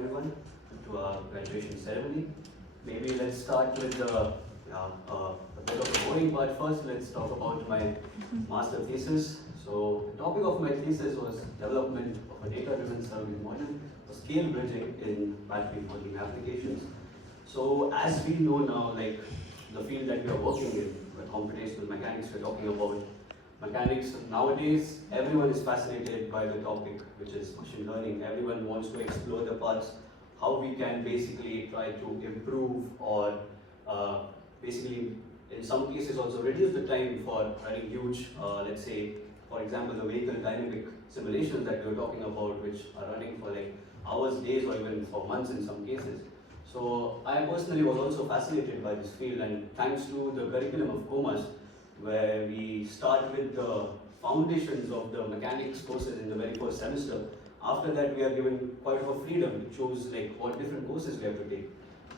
everyone to our graduation ceremony. Maybe let's start with a bit of the boring part first. Let's talk about my master thesis. So the topic of my thesis was development of a data-driven serving model for scale bridging in battery modeling applications. So as we know now, like the field that we are working in, the computational mechanics we're talking about, mechanics nowadays, everyone is fascinated by the topic, which is machine learning. Everyone wants to explore the parts, how we can basically try to improve or basically in some cases also reduce the time for running huge, let's say, for example, the vehicle dynamic simulations that we were talking about, which are running for like hours, days, or even for months in some cases. So I personally was also fascinated by this field, and thanks to the curriculum of COMAS, where we start with the foundations of the mechanics courses in the very first semester. After that, we are given quite a freedom to choose like what different courses we have to take.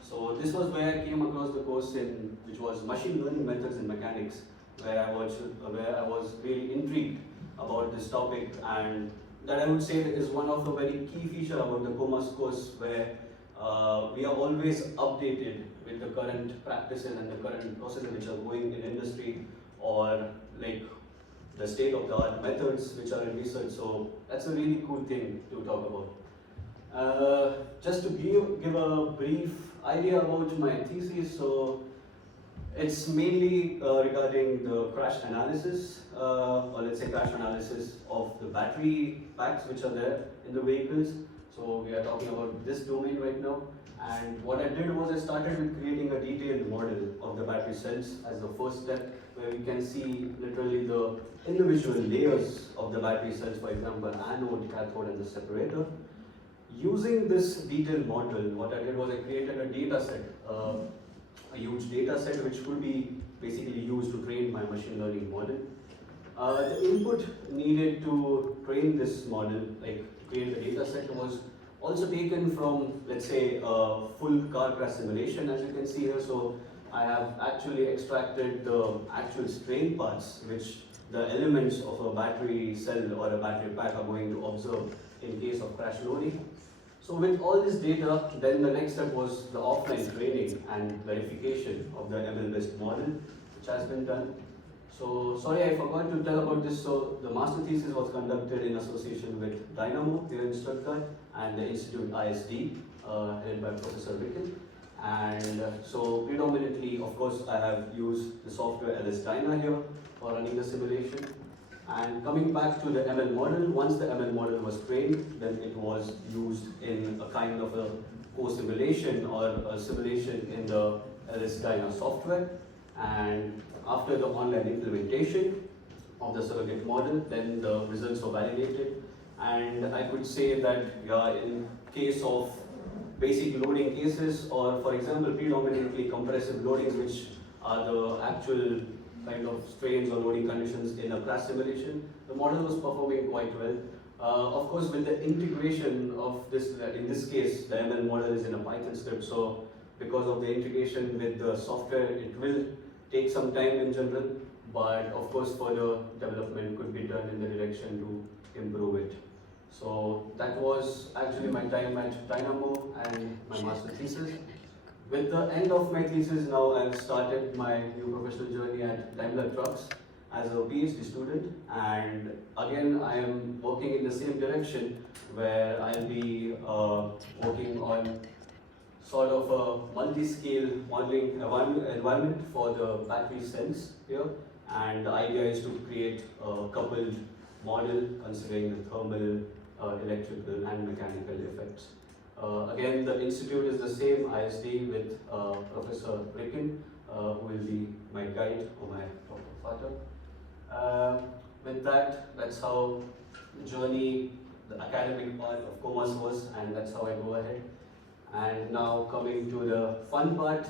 So this was where I came across the course which was machine learning methods in mechanics, where I was really intrigued about this topic, and that I would say is one of the very key feature about the COMAS course, where we are always updated with the current practices and the current processes which are going in industry, or like the state-of-the-art methods which are in research. So that's a really cool thing to talk about. Just to give a brief idea about my thesis, so it's mainly regarding the crash analysis, or let's say crash analysis of the battery packs which are there in the vehicles. So we are talking about this domain right now. And what I did was I started with creating a detailed model of the battery cells as the first step, where we can see literally the individual layers of the battery cells, for example, anode, cathode, and the separator. Using this detailed model, what I did was I created a data set, a huge data set which could be basically used to train my machine learning model. The input needed to train this model, like to create the data set, was also taken from, let's say, a full car crash simulation, as you can see here. So I have actually extracted the actual strain parts which the elements of a battery cell or a battery pack are going to observe in case of crash loading. So with all this data, then the next step was the offline training and verification of the ML-based model, which has been done. So sorry, I forgot to tell about this. So the master thesis was conducted in association with Dynamo here in Stuttgart and the Institute ISD, headed by Professor Ricken. And so predominantly, of course, I have used the software LS-DYNA here for running the simulation. And coming back to the ML model, once the ML model was trained, then it was used in a kind of a co-simulation or a simulation in the LS-DYNA software. And after the online implementation of the surrogate model, then the results were validated. And I could say that in case of basic loading cases, or for example, predominantly compressive loadings, which are the actual kind of strains or loading conditions in a crash simulation, the model was performing quite well. Of course, with the integration of this, in this case, the ML model is in a Python script, so because of the integration with the software, it will take some time in general, but of course further development could be done in the direction to improve it. So that was actually my time at Dynamo and my master thesis. With the end of my thesis, now I've started my new professional journey at Daimler Trucks as a PhD student, and again I am working in the same direction, where I'll be working on sort of a multi-scale modeling environment for the battery cells here, and the idea is to create a coupled model considering the thermal, electrical and mechanical effects. Again, the institute is the same, ISD, with Professor Ricken, who will be my guide or my father. With that, that's how the journey, the academic part of COMAS was, and that's how I go ahead. And now coming to the fun part,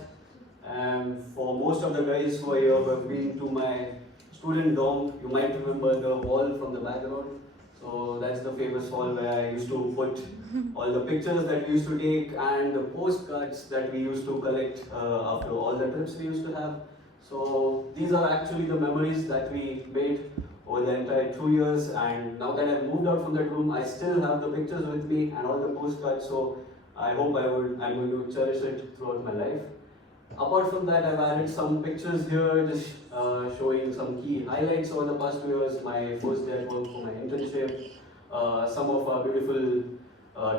for most of the guys who are here who have been to my student dorm, you might remember the wall from the background. So that's the famous hall where I used to put all the pictures that we used to take and the postcards that we used to collect after all the trips we used to have. So these are actually the memories that we made over the entire 2 years, and now that I've moved out from that room, I still have the pictures with me and all the postcards. So I hope I'm going to cherish it throughout my life. Apart from that, I've added some pictures here, just showing some key highlights over the past 2 years. My first day at work for my internship, some of our beautiful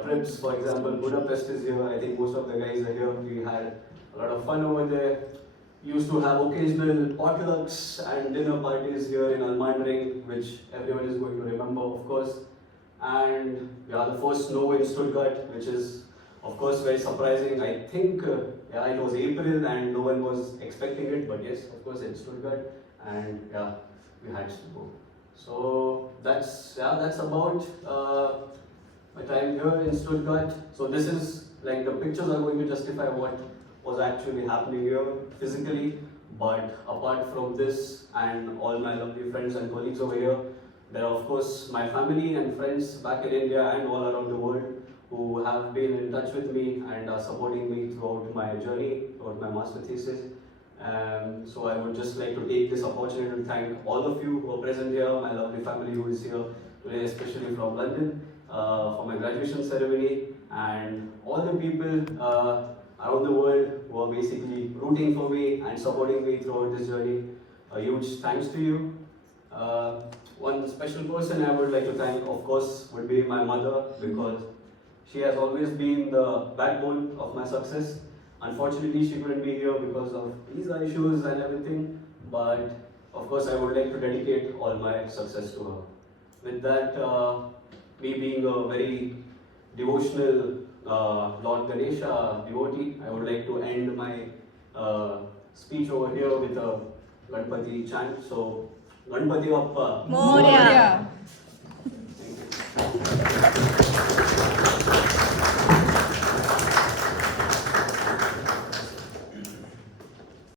trips. For example, Budapest is here. I think most of the guys are here. We had a lot of fun over there. Used to have occasional potlucks and dinner parties here in Almandring, which everyone is going to remember, of course. And yeah, the first snow in Stuttgart, which is, of course, very surprising. I think yeah, it was April and no one was expecting it, but yes, of course, it's Stuttgart, and yeah, we had to go. So that's about my time here in Stuttgart. So this is like the pictures are going to justify what was actually happening here physically. But apart from this and all my lovely friends and colleagues over here, there are of course my family and friends back in India and all around the world who have been in touch with me and are supporting me throughout my journey, throughout my master thesis. So I would just like to take this opportunity to thank all of you who are present here, my lovely family who is here today, especially from London, for my graduation ceremony, and all the people around the world who are basically rooting for me and supporting me throughout this journey. A huge thanks to you. One special person I would like to thank, of course, would be my mother, because she has always been the backbone of my success. Unfortunately, she couldn't be here because of visa issues and everything, but of course, I would like to dedicate all my success to her. With that, me being a very devotional Lord Ganesha devotee, I would like to end my speech over here with a Ganpati chant. So, Ganpati Bappa Moria.